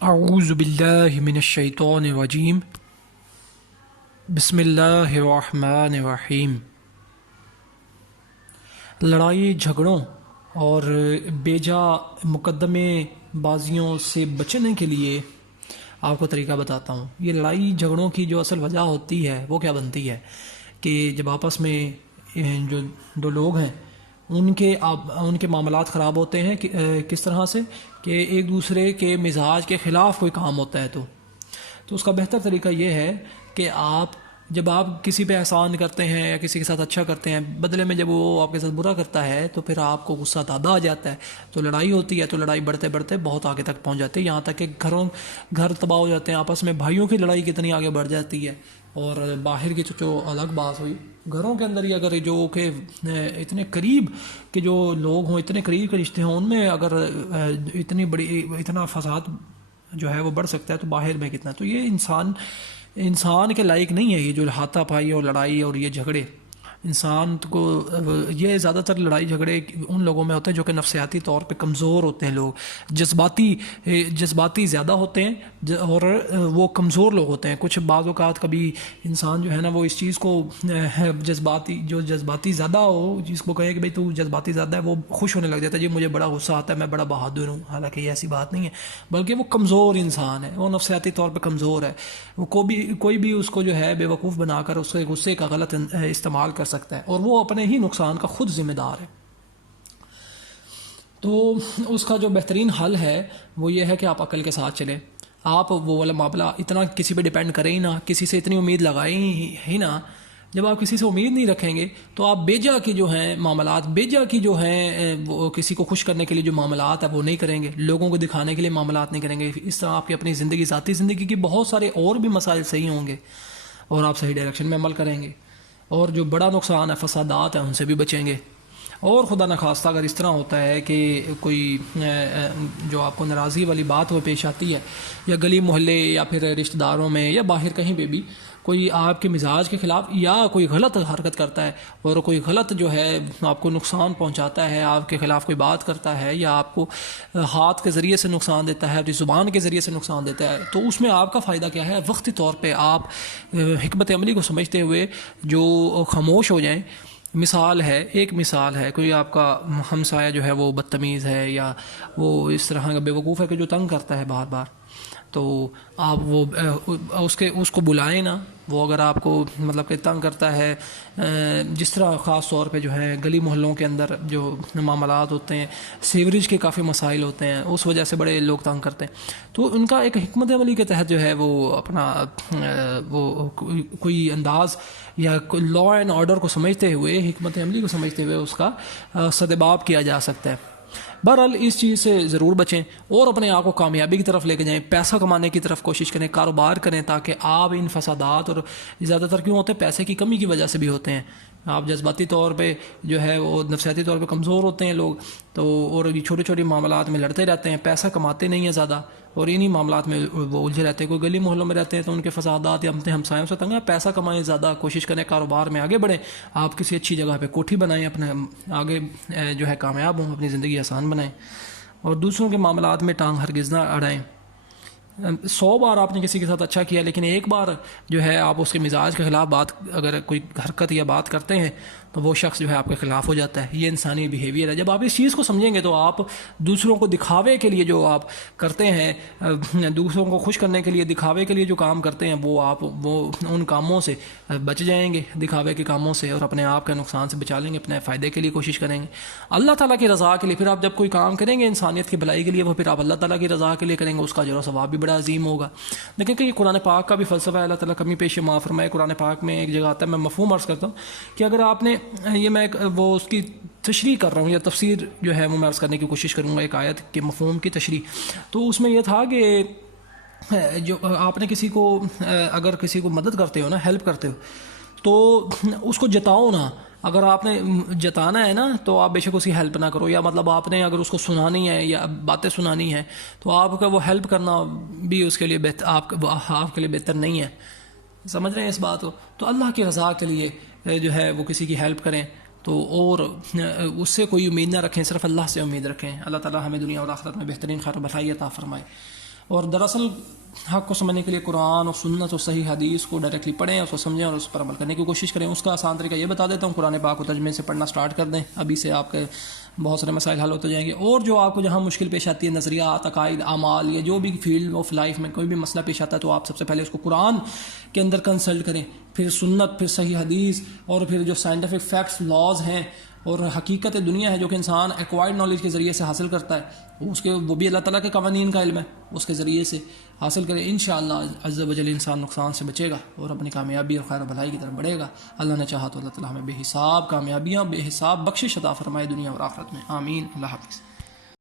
اعوذ باللہ من الشیطان الرجیم بسم اللہ الرحمن الرحیم۔ لڑائی جھگڑوں اور بیجا مقدمے بازیوں سے بچنے کے لیے آپ کو طریقہ بتاتا ہوں۔ یہ لڑائی جھگڑوں کی جو اصل وجہ ہوتی ہے وہ کیا بنتی ہے کہ جب آپس میں جو دو لوگ ہیں ان کے معاملات خراب ہوتے ہیں کس طرح سے کہ ایک دوسرے کے مزاج کے خلاف کوئی کام ہوتا ہے تو اس کا بہتر طریقہ یہ ہے کہ جب آپ کسی پہ احسان کرتے ہیں یا کسی کے ساتھ اچھا کرتے ہیں، بدلے میں جب وہ آپ کے ساتھ برا کرتا ہے تو پھر آپ کو غصہ زیادہ آ جاتا ہے، تو لڑائی ہوتی ہے، تو لڑائی بڑھتے بڑھتے بہت آگے تک پہنچ جاتی ہے، یہاں تک کہ گھر تباہ ہو جاتے ہیں، آپس میں بھائیوں کی لڑائی کتنی آگے بڑھ جاتی ہے۔ اور باہر کی جو الگ بات ہوئی، گھروں کے اندر ہی اگر جو کہ اتنے قریب کے جو لوگ ہوں، اتنے قریب کے رشتے ہوں، ان میں اگر اتنا فساد جو ہے وہ بڑھ سکتا ہے تو باہر میں کتنا۔ تو یہ انسان کے لائق نہیں ہے، یہ جو ہاتھا پائی اور لڑائی اور یہ جھگڑے۔ انسان کو یہ زیادہ تر لڑائی جھگڑے ان لوگوں میں ہوتے ہیں جو کہ نفسیاتی طور پہ کمزور ہوتے ہیں، لوگ جذباتی زیادہ ہوتے ہیں اور وہ کمزور لوگ ہوتے ہیں۔ کچھ بعض اوقات کبھی انسان جو ہے نا وہ اس چیز کو جذباتی زیادہ ہو، جس کو کہے کہ بھئی تو جذباتی زیادہ ہے، وہ خوش ہونے لگ جاتا ہے، جی مجھے بڑا غصہ آتا ہے، میں بڑا بہادر ہوں۔ حالانکہ یہ ایسی بات نہیں ہے، بلکہ وہ کمزور انسان ہے، وہ نفسیاتی طور پہ کمزور ہے۔ وہ کوئی بھی اس کو جو ہے بے وقوف بنا کر اس کے غصے کا غلط استعمال کر سکتا ہے اور وہ اپنے ہی نقصان کا خود ذمہ دار ہے۔ تو اس کا جو بہترین حل ہے وہ یہ ہے کہ آپ عقل کے ساتھ چلیں، آپ وہ والا معاملہ اتنا کسی پہ ڈیپینڈ کریں ہی نہ، کسی سے اتنی امید لگائیں ہی نہ۔ جب آپ کسی سے امید نہیں رکھیں گے تو آپ بیجا کی جو ہیں معاملات، بیجا کی جو ہیں وہ کسی کو خوش کرنے کے لیے جو معاملات ہیں وہ نہیں کریں گے، لوگوں کو دکھانے کے لیے معاملات نہیں کریں گے۔ اس طرح آپ کی اپنی ذاتی زندگی کی بہت سارے اور بھی مسائل صحیح ہوں گے اور آپ صحیح ڈائریکشن میں عمل کریں گے، اور جو بڑا نقصان ہے، فسادات ہیں، ان سے بھی بچیں گے۔ اور خدا نخواستہ اگر اس طرح ہوتا ہے کہ کوئی جو آپ کو ناراضی والی بات وہ پیش آتی ہے، یا گلی محلے یا پھر رشتہ داروں میں یا باہر کہیں پہ بھی کوئی آپ کے مزاج کے خلاف یا کوئی غلط حرکت کرتا ہے اور کوئی غلط جو ہے آپ کو نقصان پہنچاتا ہے، آپ کے خلاف کوئی بات کرتا ہے یا آپ کو ہاتھ کے ذریعے سے نقصان دیتا ہے، اپنی زبان کے ذریعے سے نقصان دیتا ہے، تو اس میں آپ کا فائدہ کیا ہے؟ وقتی طور پہ آپ حکمت عملی کو سمجھتے ہوئے جو خاموش ہو جائیں۔ ایک مثال ہے کوئی آپ کا ہمسایہ جو ہے وہ بدتمیز ہے یا وہ اس طرح کا بے وقوف ہے کہ جو تنگ کرتا ہے بار بار، تو آپ اس کو بلائیں نا۔ وہ اگر آپ کو مطلب کہ تنگ کرتا ہے، جس طرح خاص طور پہ جو ہے گلی محلوں کے اندر جو معاملات ہوتے ہیں، سیوریج کے کافی مسائل ہوتے ہیں، اس وجہ سے بڑے لوگ تنگ کرتے ہیں، تو ان کا ایک حکمت عملی کے تحت جو ہے وہ اپنا وہ کوئی انداز یا لا اینڈ آرڈر کو سمجھتے ہوئے، حکمت عملی کو سمجھتے ہوئے اس کا سدباب کیا جا سکتا ہے۔ بہرحال اس چیز سے ضرور بچیں اور اپنے آپ کو کامیابی کی طرف لے کے جائیں، پیسہ کمانے کی طرف کوشش کریں، کاروبار کریں، تاکہ آپ ان فسادات، اور زیادہ تر کیوں ہوتے ہیں؟ پیسے کی کمی کی وجہ سے بھی ہوتے ہیں۔ آپ جذباتی طور پہ جو ہے وہ نفسیاتی طور پہ کمزور ہوتے ہیں لوگ، تو اور یہ چھوٹے چھوٹے معاملات میں لڑتے رہتے ہیں، پیسہ کماتے نہیں ہیں زیادہ، اور انہی معاملات میں وہ الجھے رہتے ہیں۔ کوئی گلی محلوں میں رہتے ہیں تو ان کے فسادات یا اپنے ہمسایوں سے تنگ ہیں، پیسہ کمائیں، زیادہ کوشش کریں، کاروبار میں آگے بڑھیں، آپ کسی اچھی جگہ پہ کوٹھی بنائیں، اپنے آگے جو ہے کامیاب ہوں، اپنی زندگی آسان بنائیں، اور دوسروں کے معاملات میں ٹانگ ہرگز نہ اڑائیں۔ 100 بار آپ نے کسی کے ساتھ اچھا کیا، لیکن ایک بار جو ہے آپ اس کے مزاج کے خلاف اگر کوئی حرکت یا بات کرتے ہیں تو وہ شخص جو ہے آپ کے خلاف ہو جاتا ہے۔ یہ انسانی بیہیویئر ہے۔ جب آپ اس چیز کو سمجھیں گے تو آپ دوسروں کو دکھاوے کے لیے جو آپ کرتے ہیں، دوسروں کو خوش کرنے کے لیے دکھاوے کے لیے جو کام کرتے ہیں، وہ ان کاموں سے بچ جائیں گے، دکھاوے کے کاموں سے، اور اپنے آپ کے نقصان سے بچا لیں گے، اپنے فائدے کے لیے کوشش کریں گے، اللہ تعالیٰ کی رضا کے لیے۔ پھر آپ جب کوئی کام کریں گے انسانیت کی بھلائی کے لیے، وہ پھر آپ اللہ تعالیٰ کی رضا کے لیے کریں گے، اس کا اجر و ثواب بھی بڑا عظیم ہوگا۔ لیکن کہ یہ قرآن پاک کا بھی فلسفہ ہے، اللہ تعالیٰ کمی پیش معاف فرمائے۔ قرآن پاک میں ایک جگہ آتا ہے، میں مفہوم عرض کرتا ہوں کہ اگر آپ نے میں وہ اس کی تشریح کر رہا ہوں یا تفسیر جو ہے وہ میں عرض کرنے کی کوشش کروں گا ایک آیت کے مفہوم کی تشریح، تو اس میں یہ تھا کہ جو آپ نے اگر کسی کو مدد کرتے ہو نا، ہیلپ کرتے ہو، تو اس کو جتاؤ نا۔ اگر آپ نے جتانا ہے نا تو آپ بے شک اس کی ہیلپ نہ کرو، یا مطلب آپ نے اگر اس کو سنانی ہے یا باتیں سنانی ہے تو آپ کا وہ ہیلپ کرنا بھی اس کے لیے آپ کے لیے بہتر نہیں ہے۔ سمجھ رہے ہیں اس بات کو؟ تو اللہ کی رضا کے لیے جو ہے وہ کسی کی ہیلپ کریں، تو اور اس سے کوئی امید نہ رکھیں، صرف اللہ سے امید رکھیں۔ اللہ تعالیٰ ہمیں دنیا اور آخرت میں بہترین خیر و بھلائی عطا فرمائے۔ اور دراصل حق کو سمجھنے کے لیے قرآن اور سنت اور صحیح حدیث کو ڈائریکٹلی پڑھیں، اس کو سمجھیں اور اس پر عمل کرنے کی کوشش کریں۔ اس کا آسان طریقہ یہ بتا دیتا ہوں، قرآن پاک کو ترجمے سے پڑھنا سٹارٹ کر دیں، ابھی سے آپ کے بہت سارے مسائل حل ہوتے جائیں گے۔ اور جو آپ کو جہاں مشکل پیش آتی ہے، نظریات، عقائد، اعمال، یا جو بھی فیلڈ آف لائف میں کوئی بھی مسئلہ پیش آتا ہے، تو آپ سب سے پہلے اس کو قرآن کے اندر کنسلٹ کریں، پھر سنت، پھر صحیح حدیث، اور پھر جو سائنٹیفک فیکٹس، لاز ہیں اور حقیقت دنیا ہے جو کہ انسان ایکوائرڈ نالج کے ذریعے سے حاصل کرتا ہے، وہ بھی اللہ تعالیٰ کے قوانین کا علم ہے، اس کے ذریعے سے حاصل کرے۔ انشاءاللہ عز و جل انسان نقصان سے بچے گا اور اپنی کامیابی اور خیر و بھلائی کی طرف بڑھے گا۔ اللہ نے چاہا تو اللہ تعالیٰ ہمیں بے حساب کامیابیاں، بے حساب بخشش عطا فرمائے دنیا اور آخرت میں، آمین۔ اللہ حافظ۔